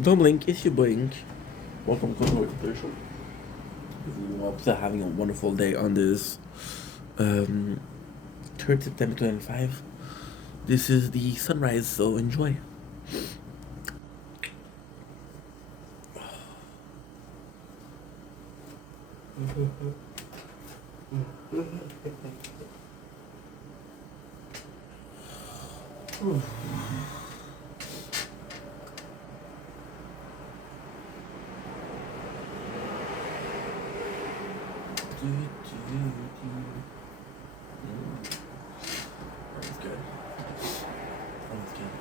Don't blink, it's your blink. Welcome to the Commercial. We hope you're having a wonderful day on this 3rd September 2025. This is the sunrise, so enjoy. That's good. That's good.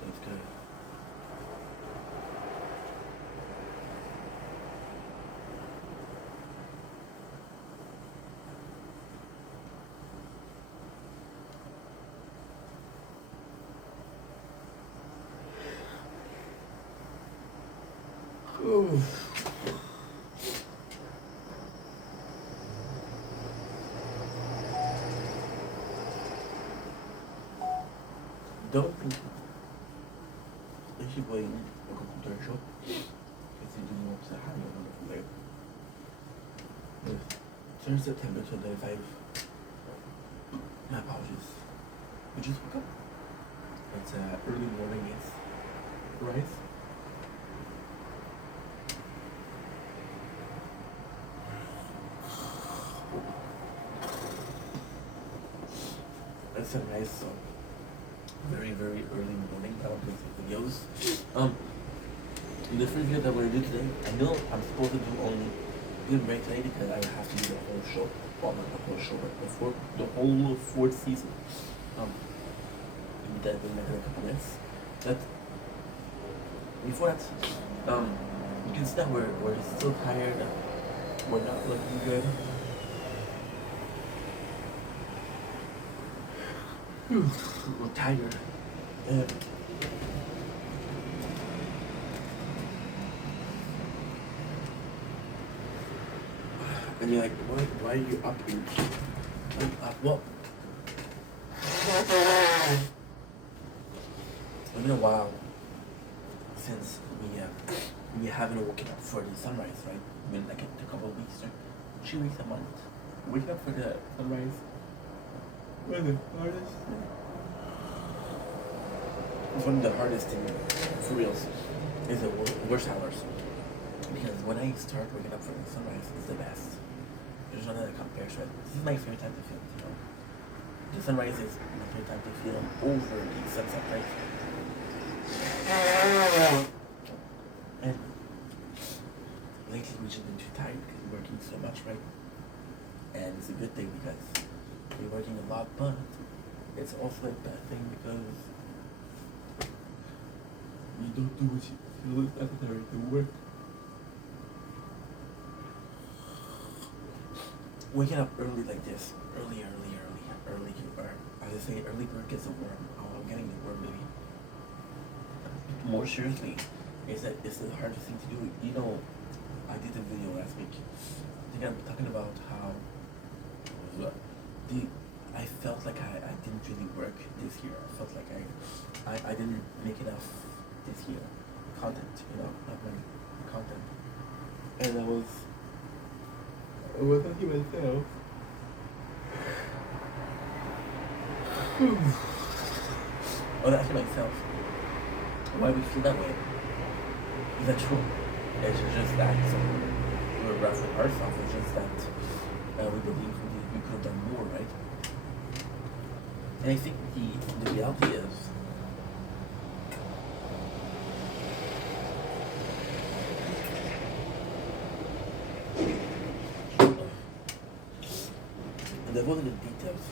That's good. Don't think if you play a computer shop, it's you do not have a wonderful day. With 3rd September 2025. My apologies. We just woke up. It's early morning, it's right? It's a nice very early morning. I want to see videos. The first video that we're gonna do today, I know I'm supposed to do only good break today because I have to do the whole show. Well, not the whole show, but the whole 4th season. That will make it a couple minutes. But before that, you can see that we're still tired. We're not looking good. We're tired. And you're like, why are you up in? Up what? It's been a while since we haven't woken up for the sunrise, right? I mean, like a couple of weeks, right? 2 weeks a month. Waking up for the sunrise. One of the hardest thing for reals is the worst hours. Because when I start waking up for the sunrise, it's the best. There's none that compares, right? This is my favorite time to feel, you know. The sunrise is my favorite time to feel over the sunset, right? And lately we've just been too tired because we're working so much, right? And it's a good thing because we're working a lot, but it's also a bad thing because you don't do what you feel is necessary to work. Waking up early like this, early, or as I say, early bird gets the worm. Oh, I'm getting the worm, maybe. More seriously, it's the hardest thing to do. You know, I did a video last week. I think I'm talking about how I felt like I didn't really work this year. I felt like I didn't make enough this year. Content, you know, not money, content. And I was thinking myself. I was asking myself why we feel that way. Is that true? It's just that we're rough with ourselves. It's just that we believe we could have done more, right? And I think the reality is the devil in the details.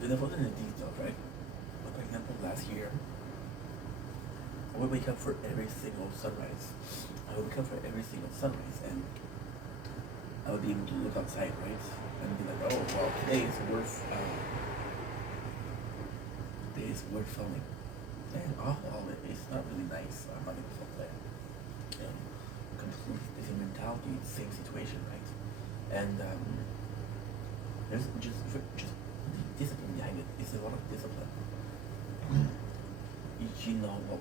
The devil in the details, right? But for example, last year, I would wake up for every single sunrise. I would wake up for every single sunrise, and I would be able to look outside, right? And be like, oh, well, today is worth filming. And all of it is not really nice. I'm not even film there. You know, completely. This same mentality, same situation, right? And there's just the discipline behind it. It's a lot of discipline. You know, well,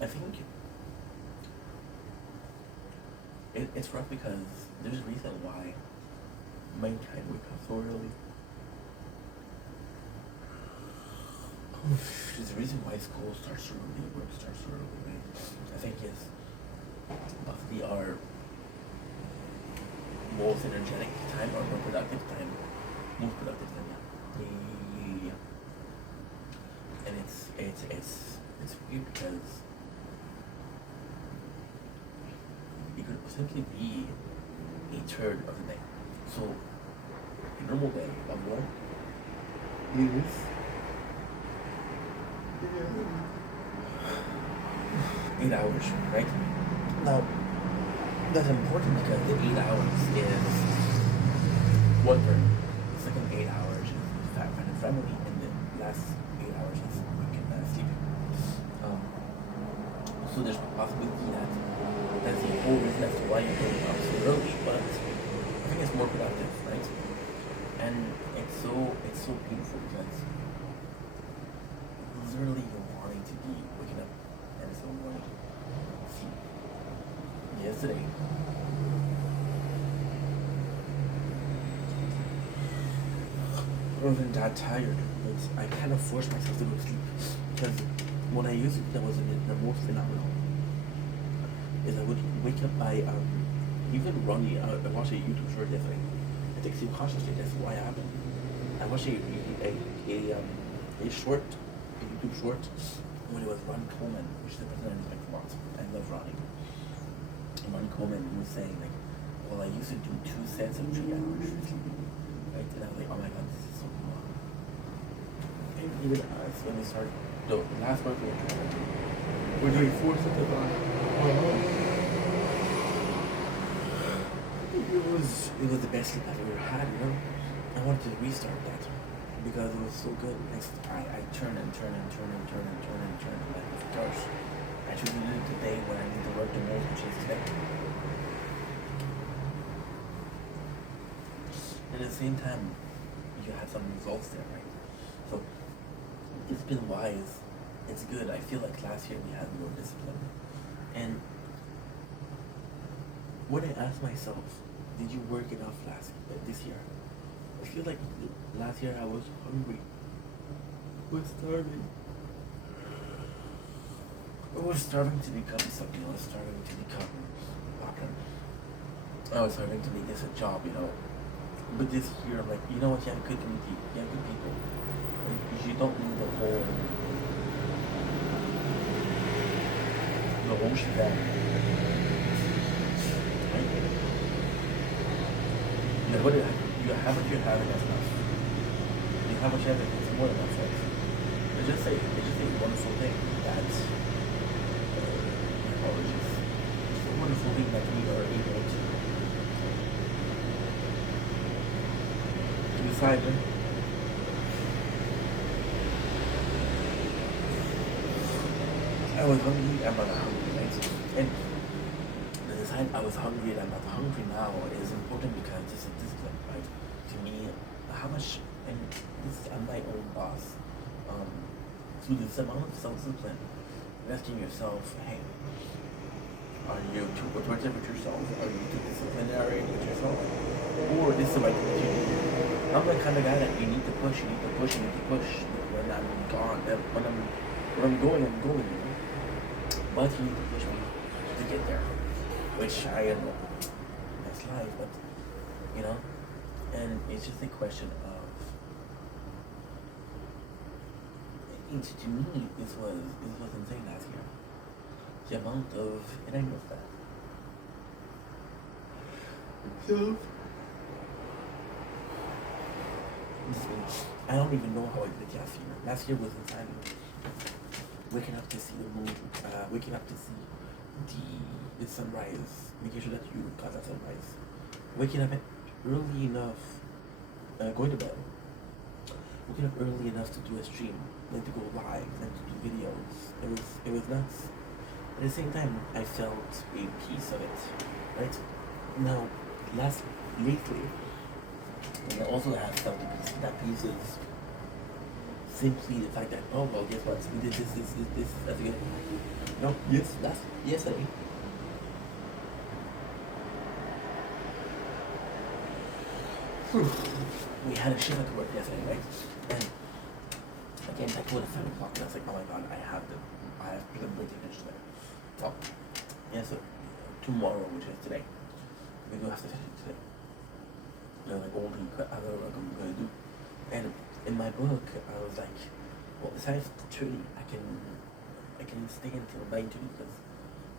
I think it's rough because there's a reason why mankind wake up so early. There's a reason why school starts so early, work starts so early, right? I think it's possibly our most energetic time or more productive time. Most productive time, yeah. And it's weird because it could simply be a third of the day. So a normal day of work is 8 hours, right? Now that's important because the 8 hours is one third. The second 8 hours is finding family, and the last 8 hours is sleeping. So there's a possibility that that's the whole reason as to why you're going up so early, but I think it's more productive, right? And it's so beautiful because literally you're wanting to be waking up every single morning. See, yesterday I wasn't that tired, but I kind of forced myself to go to sleep because when I used it, that was the most phenomenal. Is I would wake up by even running. I watched a YouTube short yesterday. I think subconsciously that's why it happened. I watched a short, a YouTube short when it was Ron Coleman, which is the president of Xbox. I love Ronnie. And Ron Coleman was saying like, well, I used to do 2 sets of 3 hours sleeping, right? And I was like, oh my god, this is so long. And even us when we started the last work we're doing 4 sets of it was the best sleep I've ever had, you know? I wanted to restart that because it was so good. I turn and turn and turn and turn and turn and turn like of course. I choose to do it today when I need to work the most, which is today. And at the same time, you had some results there, right? So discipline wise, it's good. I feel like last year we had more discipline. And when I asked myself, did you work enough this year? I feel like last year I was hungry. I was starving. I was starving to become something. I was starving to become I was starving to make this a job, you know. But this year I'm like, you know what, you have a good community, you have good people. Like, you don't need the whole shebang. You know, you have what you have and that's enough. You have what you have and it's more than enough, right? It's just a wonderful thing that it's a wonderful thing that we are able to decide. I was hungry, I'm not hungry, right? And the design I was hungry and I'm not hungry now is important because this is discipline, right? To me, how much, and this I'm my own boss. So this amount of self-discipline, asking yourself, hey, are you too authoritative with yourself? Are you too disciplinary with yourself? Or this is the right thing to do? I'm the kind of guy that you need to push, you need to push, you need to push. When I'm gone, when I'm going, I'm going. You know? But you need to push me to get there, which I am. That's life, but you know, and it's just a question of. To me, this was insane last year. The amount of, and I know that. So, I don't even know how I did last year. Last year was insane. Waking up to see the moon, waking up to see the sunrise, making sure that you got that sunrise, waking up early enough, going to bed, waking up early enough to do a stream, then to go live, then to do videos. It was nuts. At the same time, I felt a piece of it, right? Now, lately, and I also have felt a piece. That piece is simply the fact that, oh well, guess what? We did this. That's again. No, yes, that's yesterday. We had a shift at work yesterday, right? And I came back home at 7 o'clock, and I was like, oh my god, I have presentability finish today. So, yeah, so tomorrow, which is today, we do have to finish it today. Like all the other work I'm gonna do. And in my book, I was like, well, besides 30, I can stay until 9:30 because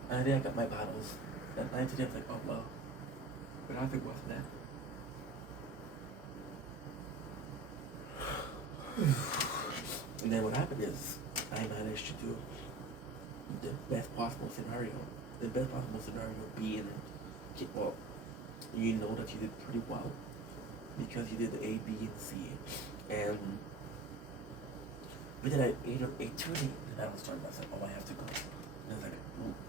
I think I got my battles. At 9:30, I was like, oh well, but I think what's that? And then what happened is I managed to do the best possible scenario. The best possible scenario being, well, you know that you did pretty well because you did the A, B, and C, and we did at 8 or 8:30. The battle started. I was like, oh, I have to go. And I was like,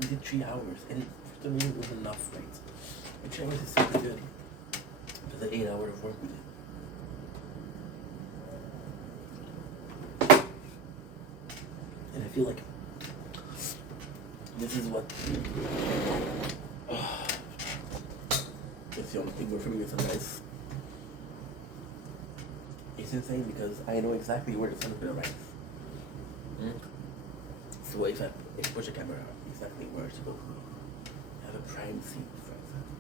we did 3 hours, and to me it was enough, right? And 3 hours is super good for the 8 hours of work we did. And I feel like this is what it's the only thing where for me it's a nice. It's insane because I know exactly where the sun is gonna rise. So if I push a camera exactly where it's supposed to be, I have a prime seat for example.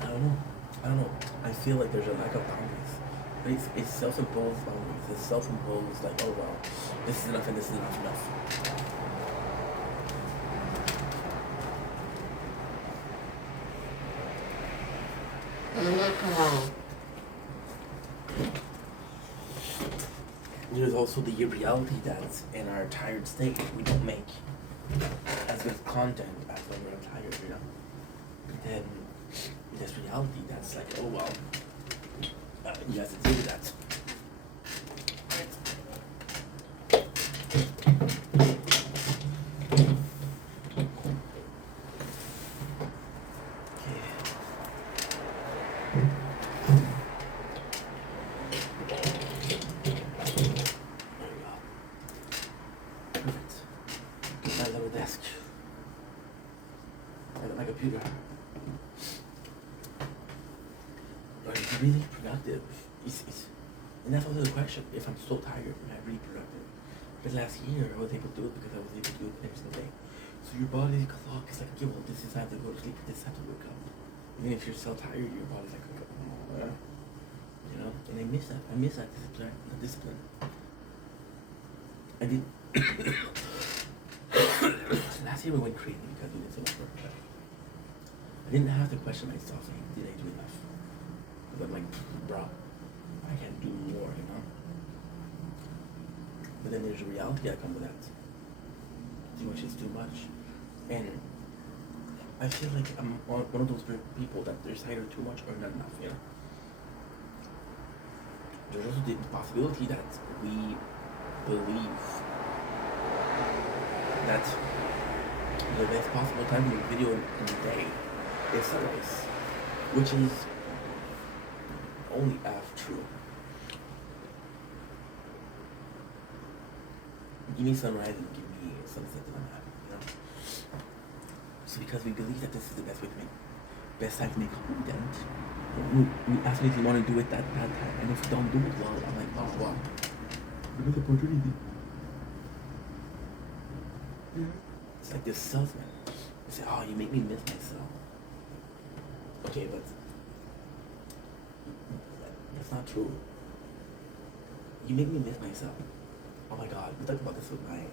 I don't know. I feel like there's a lack of boundaries. But it's self-imposed boundaries. It's self-imposed like, oh well, this is enough and this is not enough. There's also the reality that in our tired state we don't make as good content as when we're tired, you know. Then this reality that's like, oh well, you have to deal with that. Really productive. And that's also the question. If I'm so tired, am I really productive? But last year, I was able to do it because I was able to do it every single day. So your body clock is like, okay, well, this is time to go to sleep, this is time to wake up. Even if you're so tired, your body's like, oh, you know? And I miss that. I miss that discipline. I did. Last year we went crazy because we did so much work. I didn't have to question myself saying, did I do enough? But I'm like, bro, I can't do more, you know? But then there's a reality that comes with that. Too much is too much. And I feel like I'm one of those people that there's either too much or not enough, you know? There's also the possibility that we believe that the best possible time to make a video in the day is sunrise, which is only half true. Give me sunrise and give me sunset and I'm happy, you know? So because we believe that this is the best way to make, best time to make content, we absolutely want to do it that time. And if we don't do it well, I'm like, oh wow, what an opportunity. It's like this salesman. You say, oh, you make me miss myself. Okay, but that's not true. You make me miss myself. Oh my god, we talked about this with my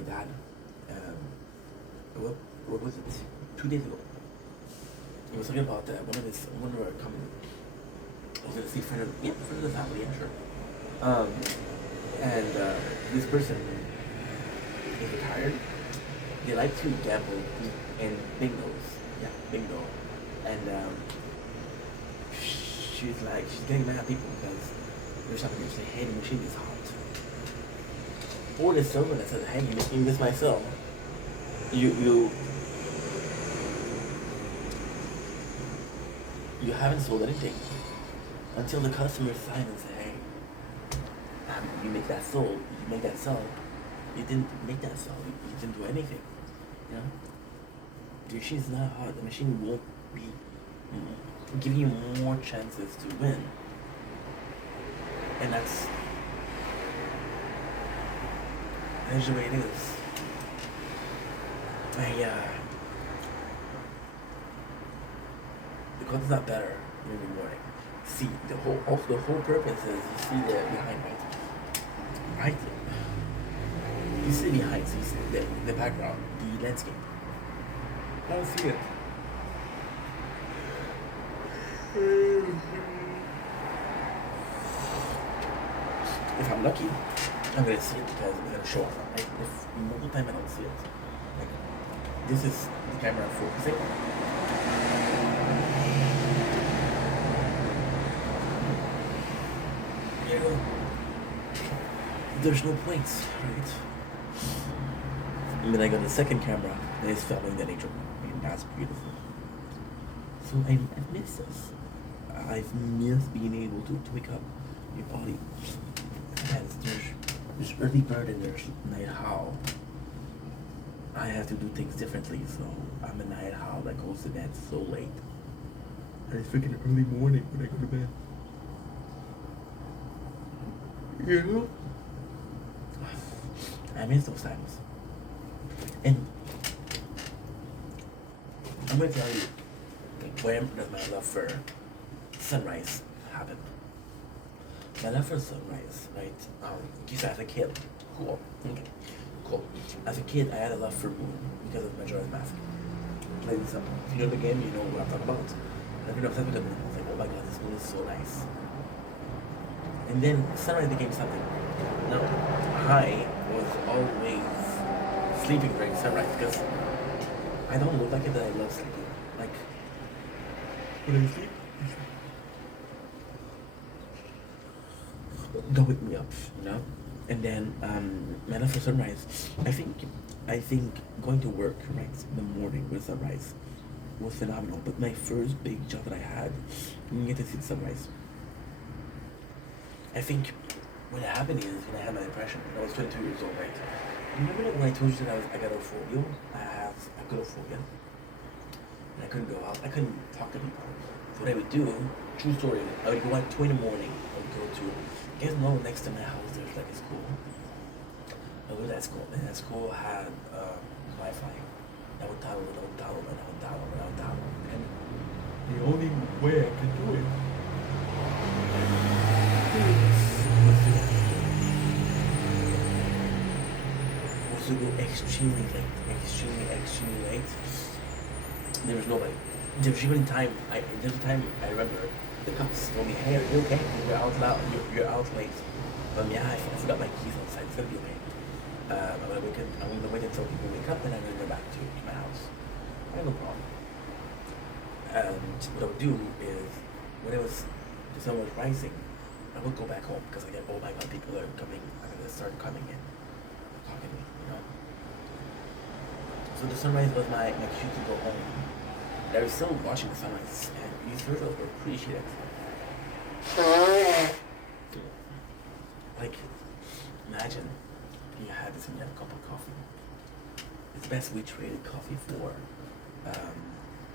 dad. What was it? 2 days ago. He was talking about one of our common. I was gonna say friend of the family, yeah, sure. And this person is retired, they like to gamble in bingos. Yeah, bingo. And she's getting mad at people because they're stopping and say, hey, the machine is hot. Or the salesman that says, hey, you missed my sale. You haven't sold anything until the customer signs and say, hey, you make that sold, you make that sell. You didn't make that sell. You didn't do anything. You know? The machine's not hot. The machine won't be giving you more chances to win. And that's the way it is. The content's not better in the morning. See, the whole purpose is you see the behind, right? You see behind, so you see the background, the landscape. I don't see it. If I'm lucky, I'm gonna see it because it's gonna show up. Like, if most of the time I don't see it. Like, this is the camera focusing. There you go. There's no points, right? And then I got the second camera that is filming the nature. And that's beautiful. So I miss this. I've missed being able to wake up your body. And there's early bird and there's night owl. I have to do things differently, so I'm a night owl that goes to bed so late. And it's freaking early morning when I go to bed. You know? I miss those times. And I'm gonna tell you, where does my love for sunrise happen? My love for sunrise, right? Just as a kid, cool. Okay, cool. As a kid, I had a love for moon because of Majora's Mask. Like, if you know the game, you know what I'm talking about. I've been obsessed with the moon. I was like, oh my god, this moon is so nice. And then sunrise became something. Now, I was always sleeping during sunrise because I don't look like it, but I love sleeping. Like, when I sleep, don't wake me up, you know? And then, my love for sunrise, I think going to work, right, in the morning with sunrise was phenomenal. But my first big job that I had, didn't get to see the sunrise. I think what happened is when I had my depression, I was 22 years old, right? Remember that when I told you that I got agoraphobia? I have agoraphobia. And I couldn't go out. I couldn't talk to people. So what I would do, true story, I would go at 2 in the morning. I would go to, you guys know next to my house there's like a school. I go to that school, and that school had Wi-Fi. I would download. And the only way I could do it was to go extremely late. There was nobody. There was even time. There's a time I remember the cops told me, "Hey, are you okay? You're out loud. You're out late." Yeah, I forgot my keys outside. It's gonna be okay. I'm gonna wait until people wake up, and I'm gonna go back to my house. I have no problem. And what I would do is, when the sun was rising, I would go back home because I get, oh my god, people are coming. I'm gonna start coming in, talking to me, you know. So the sunrise was my cue to go home. I was still watching the sunrise, and these visuals were pretty shit. Like, imagine you had this and you had a cup of coffee. It's the best we traded coffee for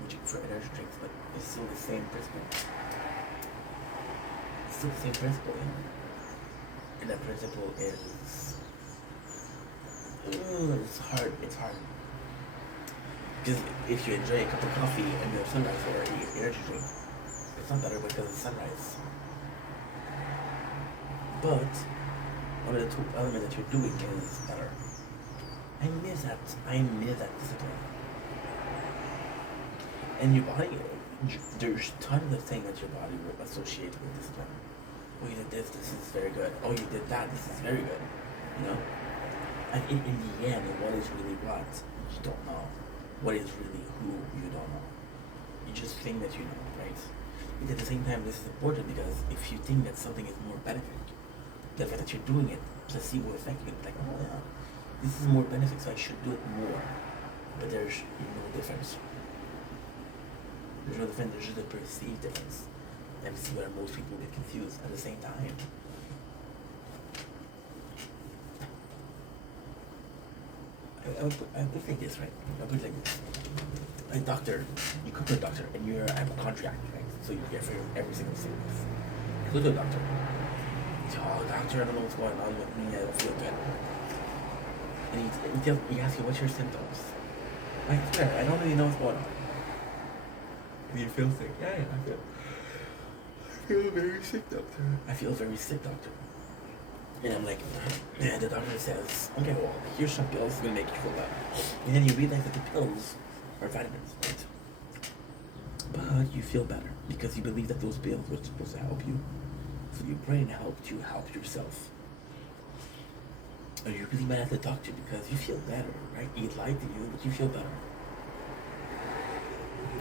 energy drinks, but it's still the same principle. It's still the same principle, and that principle is it's hard. Because if you enjoy a cup of coffee and your sunrise or an energy drink, it's not better because it's sunrise. But one of the two elements that you're doing is better. I miss that discipline. And your body, there's tons of things that your body will associate with discipline. Oh, you did this is very good. Oh, you did that, this is very good. You know? And in the end, what is really what? You don't know what is really who you don't know. You just think that you know, right? But at the same time, this is important because if you think that something is more benefit, the fact that you're doing it, placebo effect, you can be like, oh yeah, this is more benefit, so I should do it more. But there's no difference. There's no difference, there's just a perceived difference. And we see where most people get confused at the same time. I would think this, right? I would think this. A doctor, you come to a doctor and you have a contract, right? So you get for every single sickness. You go to a doctor. You say, oh, doctor, I don't know what's going on with me, I don't feel good. And he asks you, what's your symptoms? I swear, I don't really know what's going on. Do you feel sick? Yeah, I feel very sick, doctor. I feel very sick, doctor. And I'm like, yeah, the doctor says, okay, well, here's some pills that's gonna make you feel better. And then you realize that the pills are vitamins, right? But you feel better because you believe that those pills were supposed to help you. So your brain helped you help yourself. Or you're really mad at the doctor because you feel better, right? He lied to you, but you feel better.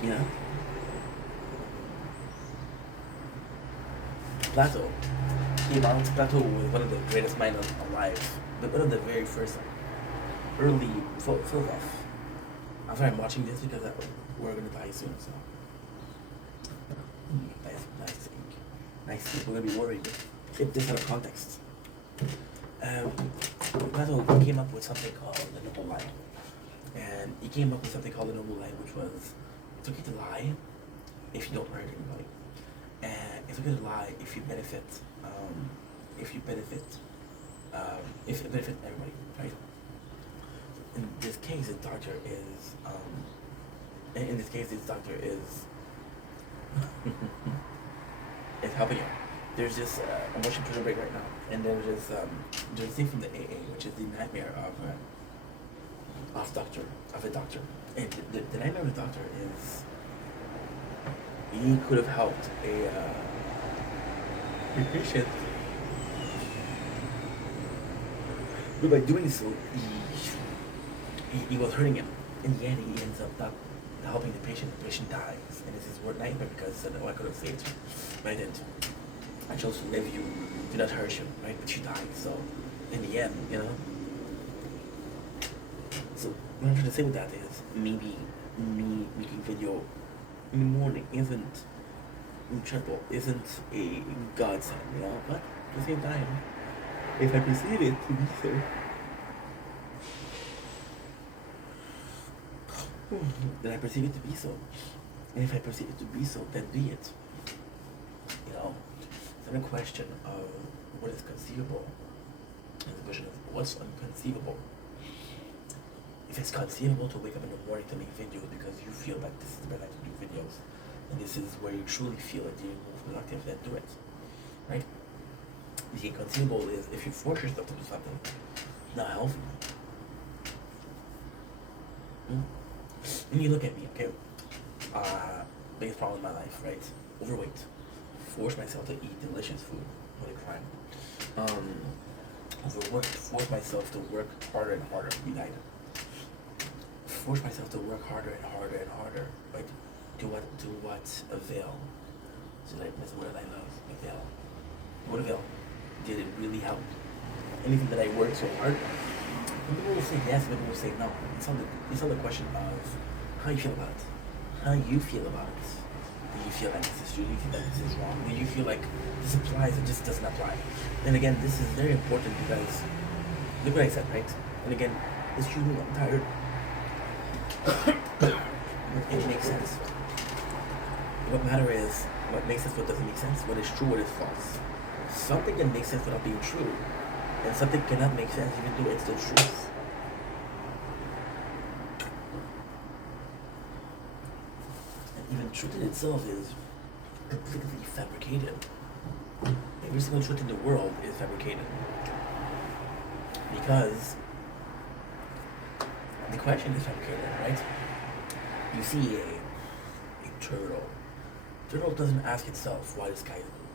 You know? Plato Plato was one of the greatest minds alive. One of the very first early philosophy. I'm sorry, I'm watching this because we're gonna die soon, so. Nice. We're gonna be worried. Keep this out of context. Plato came up with something called the noble lie. And he came up with something called the noble lie, which was, it's okay to lie if you don't hurt anybody. And it's okay to lie if you benefit, if it benefits everybody, right? In this case, this doctor is, is helping you. There's this, I'm watching Prison Break right now, and there's this thing from the AA, which is the nightmare of a doctor. And the nightmare of a doctor is, he could have helped a patient, but by doing so, he was hurting him. In the end, he ends up not helping the patient. The patient dies, and it's his worst nightmare because he said, "Oh, I could have saved you, but I didn't. I chose to live you, do not hurt you, right? But you died. So, in the end, you know." So what I'm trying to say with that is, maybe me making video in the morning isn't incredible, isn't a godsend, you know. But at the same time, if I perceive it to be so, then I perceive it to be so. And if I perceive it to be so, then be it. You know, it's not a question of what is conceivable. It's a question of what's unconceivable. If it's conceivable to wake up in the morning to make videos because you feel like this is the best time to do videos, and this is where you truly feel like you're more productive, then do it. Right? The inconceivable is if you force yourself to do something not healthy. And you look at me, okay? Biggest problem in my life, right? Overweight. Force myself to eat delicious food. What a crime. Overworked. Force myself to work harder and harder. United. Force myself to work harder and harder and harder. Right? To what avail? So like that's the word I love. Avail. What avail? Did it really help? Anything that I worked so hard? People will say yes, people will say no. It's not the question of how you feel about it. How you feel about it. Do you feel like this is true? Do you feel like this is wrong? Do you feel like this applies, it just doesn't apply? And again, this is very important because look what I said, right? And again, it's true, I'm tired. It makes sense. What matter is what makes sense, what doesn't make sense, what is true, what is false. Something can make sense without being true, and something cannot make sense even though it's the truth. And even truth in itself is completely fabricated. Every single truth in the world is fabricated. Because the question is fabricated, right? You see a turtle. Turtle doesn't ask itself why the sky is blue.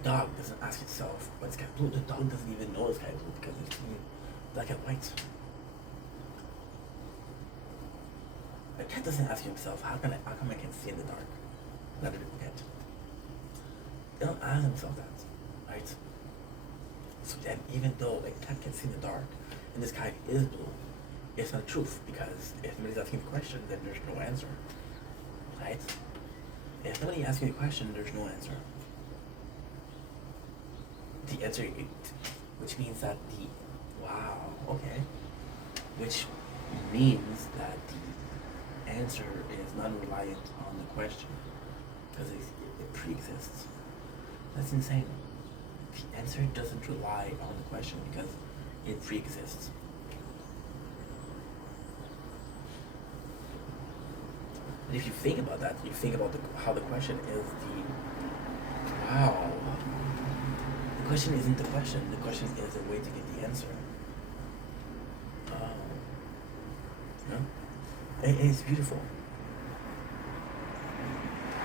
A dog doesn't ask itself why the sky is blue. The dog doesn't even know the sky is blue because it's black and white. A cat doesn't ask himself, how come I can see in the dark? A lot of people can't. They don't ask themselves that, right? So then, even though a cat can see in the dark, and the sky is blue, it's not truth, because if somebody's asking the question, then there's no answer, right? If somebody asking the question, there's no answer. The answer, which means that okay, which means that the answer is not reliant on the question, because it pre-exists. That's insane. The answer doesn't rely on the question because it pre-exists. And if you think about that, you think about how the question is the question isn't the question. The question is a way to get the answer. It's beautiful.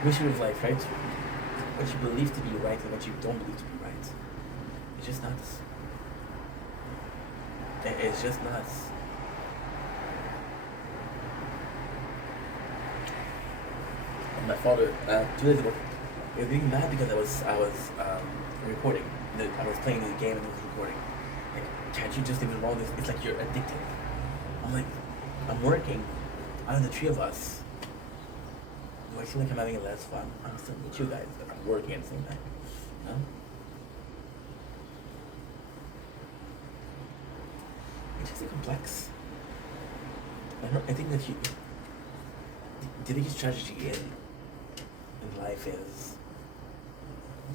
Mission of life, right? What you believe to be right and what you don't believe to be right. It's just nuts. It's just nuts. And my father, 2 days ago, he was getting mad because I was recording. I was playing the game and he was recording. Like, can't you just leave it alone? It's like you're addicted. I'm like, I'm working. Out of the 3 of us, do I feel like I'm having less fun? I'm still with you guys, but I'm working at the same time. You know? It's just complex. I think that the biggest tragedy in life is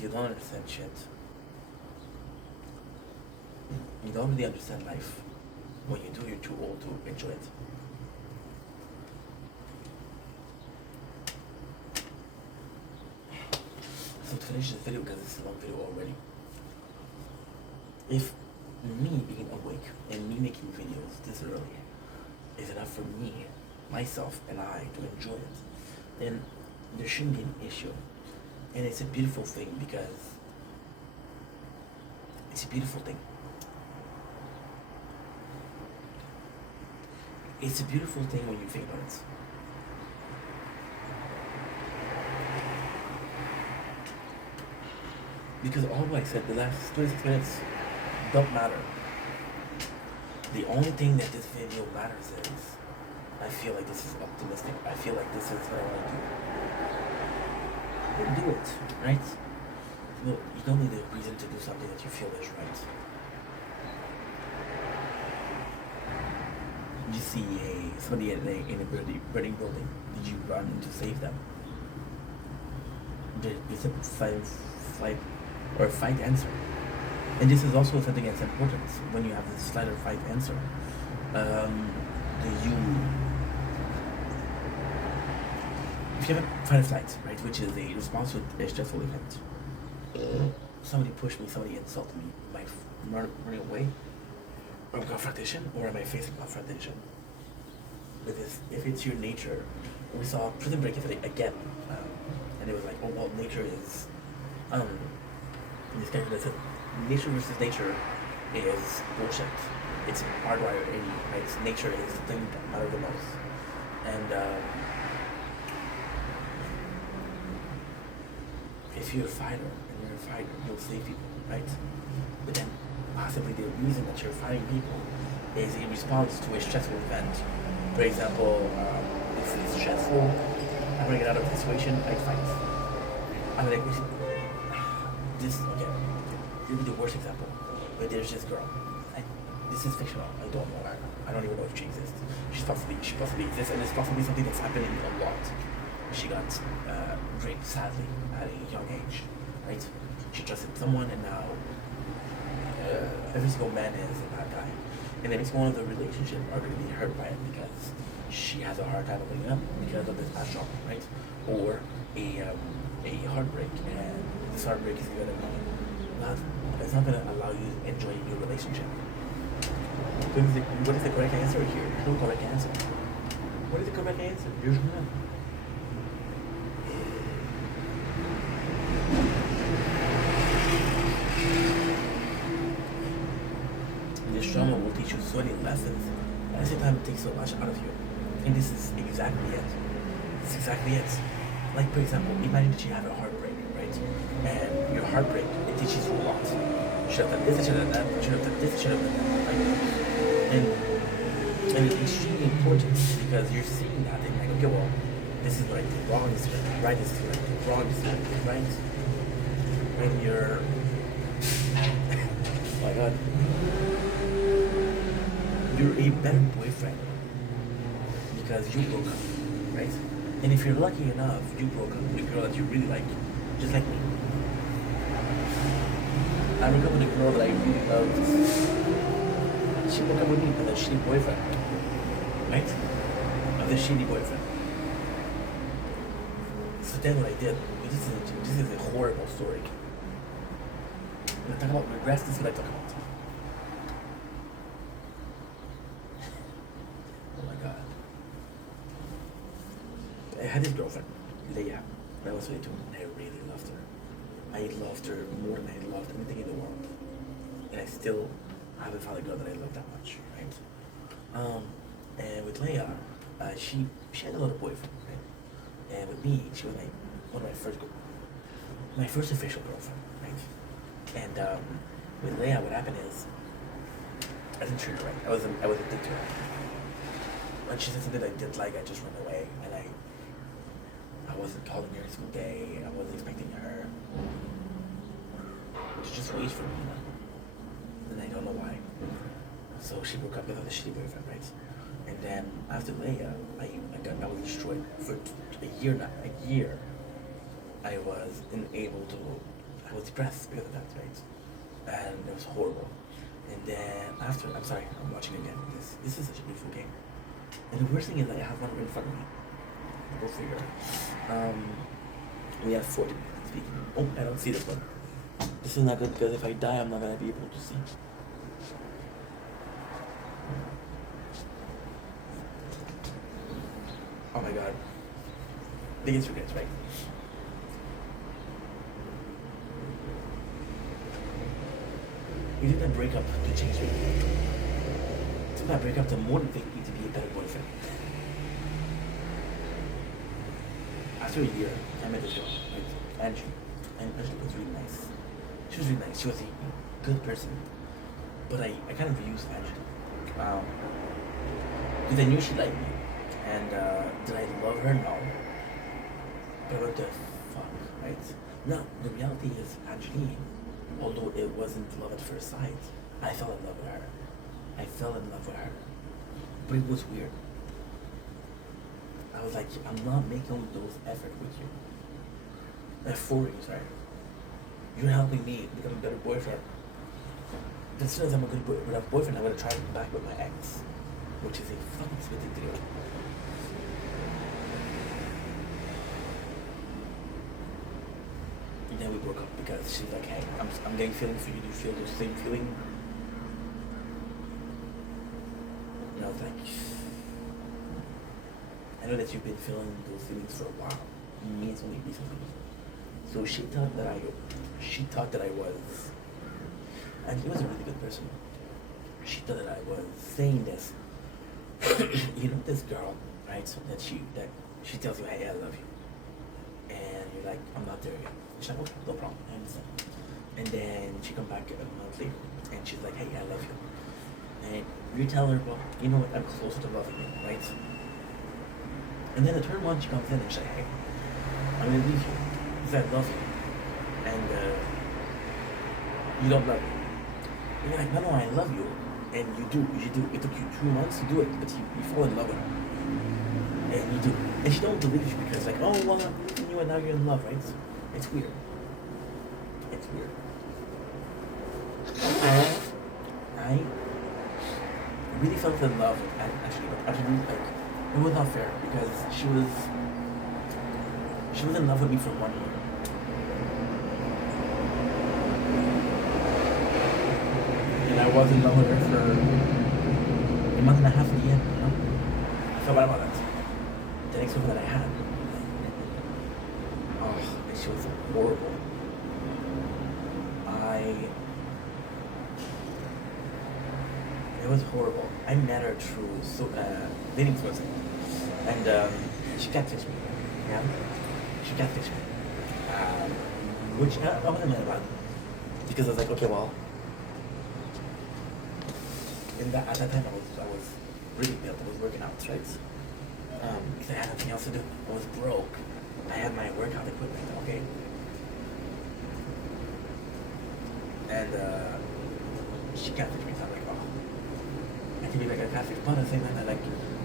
you don't understand shit. You don't really understand life. When you do, you're too old to enjoy it. So to finish this video, because it's a long video already, if me being awake and me making videos this early is enough for me, myself, and I to enjoy it, then there shouldn't be an issue. And it's a beautiful thing because it's a beautiful thing. It's a beautiful thing when you think about it. Because all I said, the last 26 minutes don't matter. The only thing that this video matters is, I feel like this is optimistic. I feel like this is what I want to do. Then do it, right? You don't need a reason to do something that you feel is right. You see somebody in a burning building. Did you run to save them? It's a fight answer. And this is also something that's important when you have this flight or fight answer. If you have a fight or flight, right, which is a response to a stressful event. Somebody pushed me, somebody insulted me. Am I running away from confrontation, or am I facing confrontation? If it's your nature, we saw Prison Break again, and it was like, oh well, nature is, this guy that said, nature versus nature is bullshit. It's hardwired in you, right? Nature is the thing that matters the most. And if you're a fighter, you'll save people, right? But then possibly the reason that you're fighting people is in response to a stressful event. For example, if it's stressful, I'm gonna get out of the situation, I'd fight. I'm like, it'll be the worst example, but there's this girl. This is fictional. I don't know her. I don't even know if she exists. She possibly exists, and it's possibly something that's happening a lot. She got raped, sadly, at a young age, right? She trusted someone, and now every single man is a bad guy. And every single one of the relationships are going to be hurt by it because she has a hard time opening up because of this past trauma, right? Or a heartbreak, and this heartbreak is going to be it's not going to allow you to enjoy your relationship. What is the correct answer here? There's no correct answer. What is the correct answer? There's none. This trauma will teach you so many lessons. At the same time, it takes so much out of you. And this is exactly it. It's exactly it. Like, for example, imagine that you have a heartbreak, right? And your heartbreak, it teaches you a lot. You should have done this, I should have done that, I should have done this, I should have done that, right? And it's extremely important because you're seeing that and like, okay, well, this is what I did wrong, this is what I did right, this is what I did wrong, this is what I did right. When you're, oh my god, you're a better boyfriend because you broke up, right? And if you're lucky enough, you broke up with a girl that you really like, just like me. I broke up with a girl that I really loved. She broke up with me with a shitty boyfriend, right? With a shitty boyfriend. So then what I did, this is a horrible story. When I talk about regrets, this is what I talk about. Oh my god. I had this girlfriend, Leia, when I was 22, and I really loved her. I loved her more than I loved anything in the world. And I still haven't found a girl that I love that much, right? And with Leia, she had a lot of boyfriends, right? And with me, she was like one of my first official girlfriend, right? And with Leia, what happened is, I didn't treat her right. I was addicted to her. When she said something I didn't like, I just ran away, and I wasn't calling her every single day. I wasn't expecting her. She just waits for me, you know? And I don't know why. So she broke up with a shitty boyfriend, right? And then after Leia, I was destroyed for a year now. A year, I was depressed because of that, right? And it was horrible. And then after, I'm sorry, I'm watching again. This is such a beautiful game. And the worst thing is that I have one right in front of me. Go figure. We have 40 minutes speaking. Oh, I don't see this one. This is not good because if I die, I'm not gonna be able to see. Oh my god. Biggest regrets, right? You did not break up to change me. You did not break up to motivate me to be a better boyfriend. After a year, I met this girl, right? Angie. And Angie was really nice. She was really nice. She was a good person. But I kind of used Angie. Because I knew she liked me. And did I love her? No. But what the fuck, right? No, the reality is, Angeline, although it wasn't love at first sight, I fell in love with her. I fell in love with her. But it was weird. I was like, I'm not making those efforts with you. For you, sorry. You're helping me become a better boyfriend. As soon as I'm a good boyfriend, I'm gonna try to go back with my ex, which is a fucking stupid deal. And then we broke up because she's like, hey, I'm getting feelings for you. Do you feel the same feeling? And I was like, I know that you've been feeling those feelings for a while. Me, it's only recently. So she thought that I was, and he was a really good person. She thought that I was saying this. You know this girl, right? So that she tells you, hey, I love you. And you're like, I'm not there yet. She's like, okay, no problem, I understand. And then she come back a month later, and she's like, hey, I love you. And you tell her, well, you know what, I'm closer to loving you, right? And then the third one, she comes in and she's like, hey, I'm gonna leave you because I love you. And you don't love me. And you're like, no, I love you. And you do. It took you 2 months to do it, but you fall in love with her. And you do. And she don't believe you because like, oh, well, I'm leaving you and now you're in love, right? It's weird. It's weird. I really fell in love with Anne, actually, but actually, like, it was not fair because she was in love with me for 1 year. And I was in love with her for a month and a half at the end, you know? I felt bad about that. The next one that I had. Oh, and she was horrible. It was horrible. I met her through dating website. And she catfished me. Yeah, she catfished me. Um, which I wasn't mad about because I was like, okay, well, at that time I was really built. I was working out, right? Because I had nothing else to do. I was broke. I had my workout equipment, okay? And she catfished me, so I'm like, oh, I can be like a catfish, but at the same time, I'm like,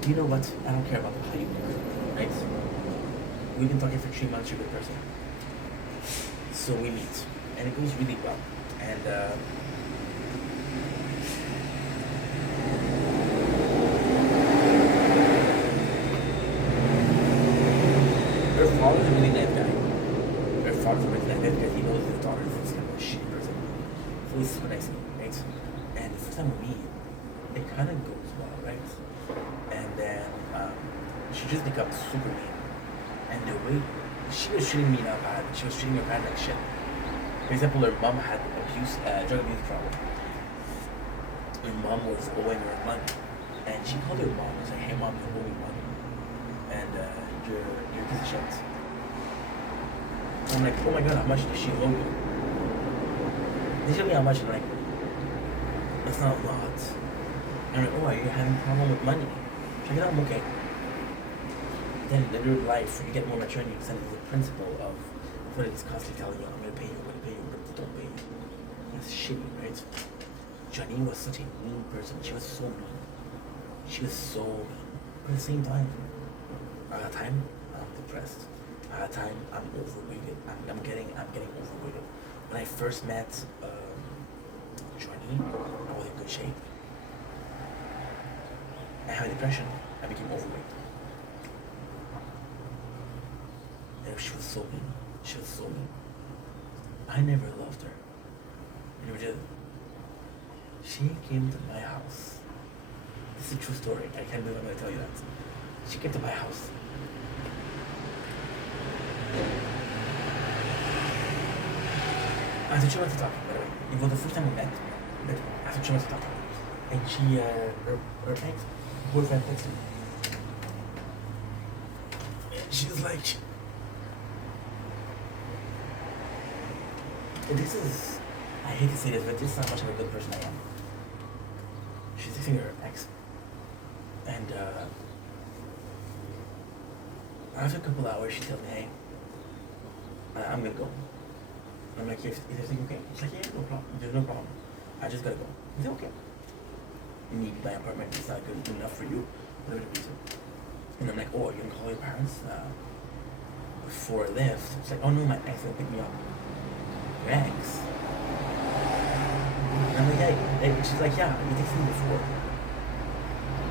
you know what? I don't care about how you look, right? We've been talking for 3 months, you're a good person. So we meet, and it goes really well. And her father's a really nice guy. Her father's a really nice guy because he knows his daughter is kind of a shitty person. So he's super nice to me, right? And the first time we meet, it kind of goes well, right? And then she just becomes super mean. And the way she was treating me not bad, she was treating me bad like shit. For example, her mom had drug abuse problem. Her mom was owing her money. And she called her mom and was like, hey mom, you owe me money. And you're a piece of shit. I'm like, oh my god, how much does she owe you? They tell me how much, and I'm like, that's not a lot. And I'm like, oh, are you having a problem with money? She's like, no, I'm okay. Then later in life, you get more mature and you understand the principle of what it is constantly telling you, I'm gonna pay you, but they don't pay you. That's shitty, right? Janine was such a mean person. She was so mean. She was so mean. But at the same time, at a time, I'm depressed. At a time, I'm overweighted. I'm getting overweighted. When I first met Janine, I was in good shape. I had depression. I became overweight. And she was so mean. She was so mean. I never loved her. I never did. She came to my house. This is a true story. I can't believe I'm going to tell you that. She came to my house. I said she wanted to talk, by the way. It was the first time we met. But I said she wanted to talk. And she, her ex-boyfriend texted me. And she was like, this is, I hate to say this, but this is how much of a good person I am. She's texting her ex. And after a couple hours, she tells me, hey, I'm gonna go. I'm like, is everything okay? She's like, yeah, no problem. There's no problem. I just gotta go. I said, okay. You need my apartment. It's not good enough for you. Whatever the reason. And I'm like, oh, are you gonna call your parents before I left? She's like, oh no, my ex will pick me up. Your ex? And I'm like, hey. She's like, yeah, you texted me before.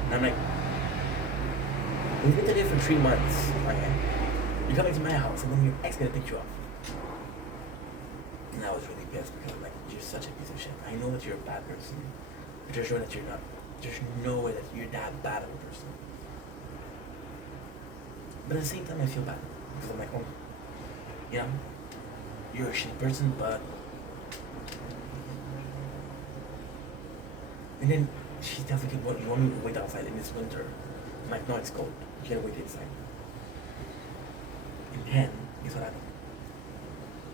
And I'm like, we've been together for 3 months. Okay. You're coming to my house, and then your ex gonna pick you up. And I was really pissed because I'm like, you're such a piece of shit. I know that you're a bad person. But there's no way that you're not. There's no way that you're that bad of a person. But at the same time, I feel bad because I'm like, oh, you know, you're a shitty person, but. And then she tells me, well, you want me to wait outside in this winter? I'm like, no, it's cold. You can't wait inside. And then, guess what happened?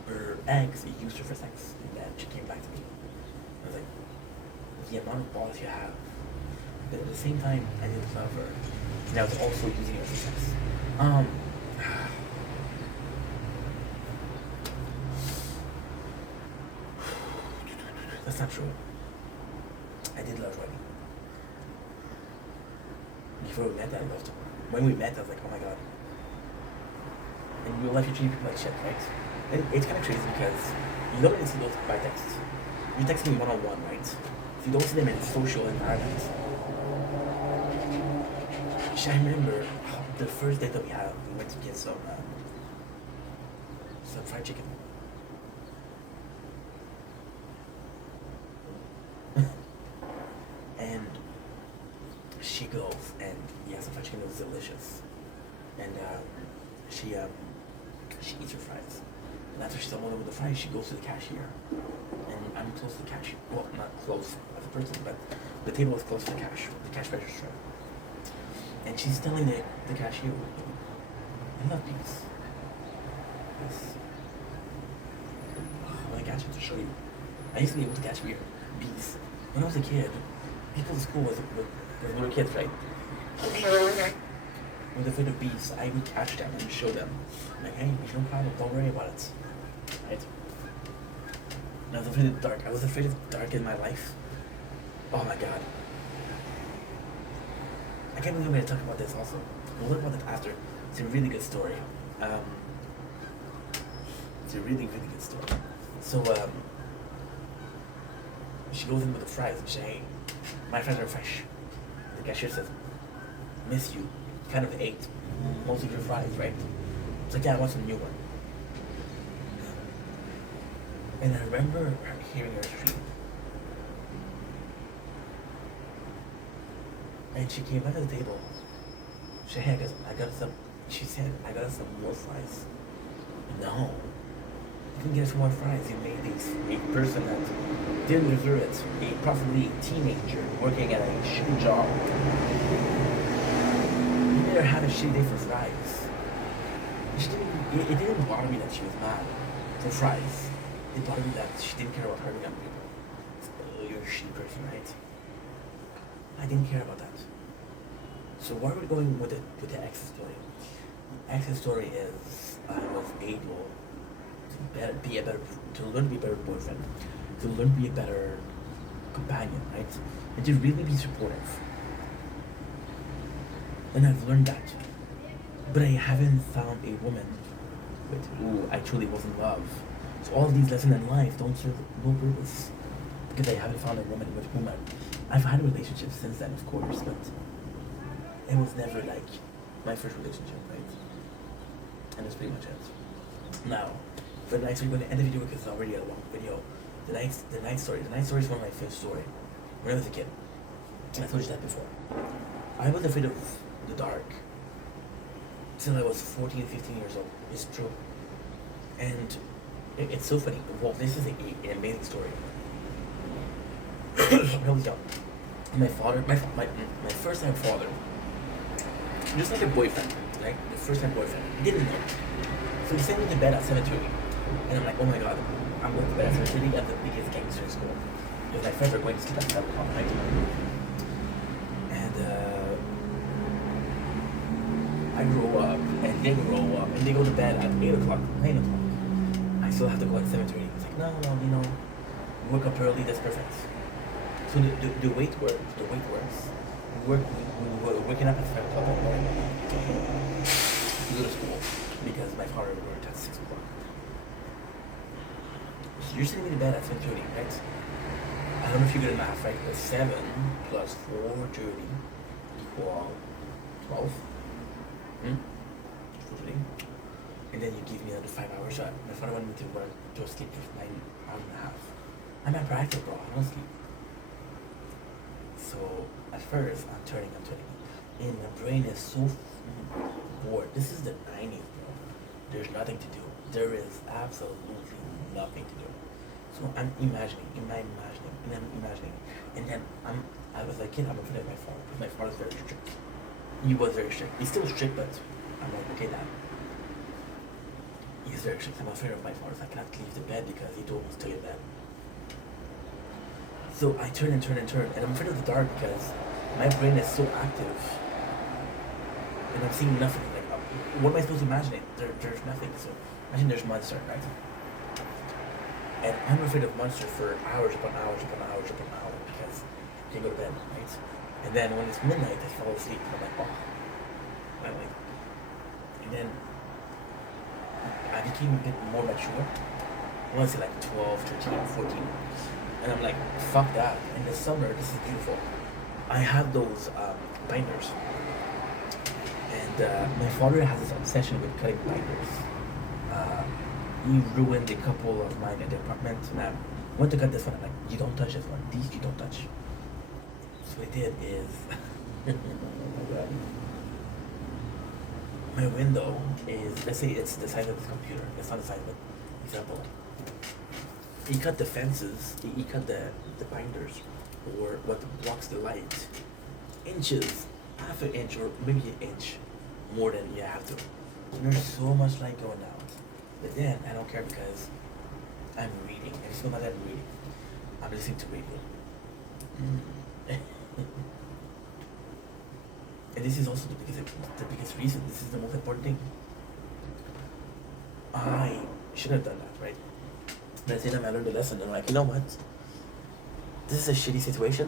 Her ex used her for sex, and then she came back to me. I was like, the amount of balls you have. But at the same time, I didn't love her. And I was also using her for sex. That's not true. I did love Rodney. Before we met, I loved him. When we met, I was like, oh my god. In real life, you treat people like shit, right? And it's kind of crazy because you don't really see those by text. You text me one-on-one, right? So you don't see them in social environments. I remember the first date that we had, we went to get some fried chicken. And she goes, and yes, the fried chicken was delicious. And she eats her fries. And after she's done with the fries, she goes to the cashier. And I'm close to the cashier. Well, not close as a person, but the table is close to the cash register. And she's telling the cashier, I love bees. Yes. I got you to show you. I used to be able to catch bees. When I was a kid, people in school was we were kids, right? With afraid of bees, I would catch them and show them. Like, hey, no problem, don't worry about it. Right? And I was afraid of the dark. I was afraid of the dark in my life. Oh my god. I can't believe I'm going to talk about this also. We'll talk about it after. It's a really good story. It's a really, really good story. So, she goes in with the fries and she says, hey, my fries are fresh. The cashier says, miss you. Kind of ate most of your fries, right? It's like, yeah, I want some new one. And I remember her hearing her scream. And she came back to the table. She said, hey, I got some, she said, I got some more fries. No. You can get some more fries. You made a person that didn't deserve it. A possibly teenager working at a shitty job. You made her have a shitty day for fries. It didn't bother me that she was mad for fries. It bothered me that she didn't care about hurting other people. Oh, you're a shitty person, right? I didn't care about that. So where are we going with the ex's story? The ex's story is I was able to learn to be a better boyfriend, to learn to be a better companion, right? And to really be supportive. And I've learned that. But I haven't found a woman with who I truly was in love. So all these lessons in life don't serve no purpose. Because I haven't found a woman with whom I've had a relationship since then, of course, but it was never like my first relationship, right? And that's pretty much it. Now, for the night story, I'm going to end the video because it's already a long video. The night story is one of my favorite stories. When I was a kid, and I told you that before. I was afraid of the dark till I was 14, 15 years old. It's true. And it's so funny. Well, this is an amazing story. When I was young, my first time father, just like a boyfriend, like the first time boyfriend, he didn't know. So he sent me to bed at 7:30, and I'm like, oh my god, I'm going to bed at 7:30 at the biggest gangster school. Because my friends are going to sleep at 7 o'clock at night. And I grow up, and they grow up, and they go to bed at 8 o'clock, 9 o'clock. I still have to go at 7:30. It's like, no, you know, you wake up early, that's perfect. So the weight works. We're waking up at 5 o'clock in the morning to go to school because my father worked at 6 o'clock. So you're sitting in bed at 7:30, right? I don't know if you're good at math, right? But 7 plus 4:30 equal 12. 4:30. And then you give me another 5 hours. So my father wanted me to work to sleep for 9 hours and a half. I'm at practice, bro. I don't sleep. So at first, I'm turning, and my brain is so bored. This is the 90s, bro. There's nothing to do. There is absolutely nothing to do. So I'm imagining, and then I was a kid, I'm afraid of my father, because my father's very strict. He was very strict. He's still strict, but I'm like, okay, Dad. He's very strict. I'm afraid of my father, so I cannot leave the bed because he told me to stay in bed. So I turn, and I'm afraid of the dark because my brain is so active, and I'm seeing nothing. Like, what am I supposed to imagine? There's nothing. So imagine there's monster, right? And I'm afraid of monster for hours upon hours because I can't go to bed, right? And then when it's midnight, I fall asleep, and I'm like, oh, I'm like, and then I became a bit more mature. I want to say like 12, 13, 14. And I'm like, fuck that. In the summer, this is beautiful. I have those binders. And my father has this obsession with cutting binders. He ruined a couple of mine in the apartment. And I went to cut this one. I'm like, you don't touch this one. These you don't touch. So what I did is, my window is, let's say it's the size of this computer. It's not the size, but example. He cut the fences, he cut the binders, or what blocks the light, inches half an inch or maybe an inch more than you have to. There's so much light going out. But then I don't care because I'm reading. I just know that I'm reading. I'm listening to radio. And this is also the biggest reason. This is the most important thing. I should have done that, right? But at the end of it, I learned a lesson. And I'm like, you know what? This is a shitty situation.